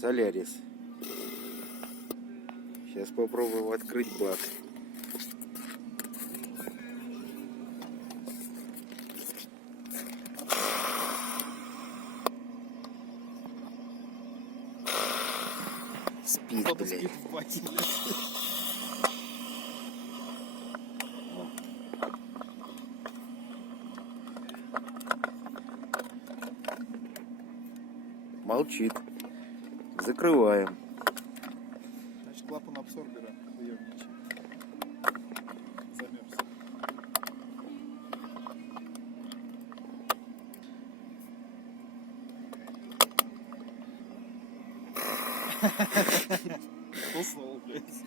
Солярис. Сейчас попробуем открыть бак. Спит, блядь. Молчит. Закрываем. Значит, клапан абсорбера уёбничий. Замерз. Уснул, блядь.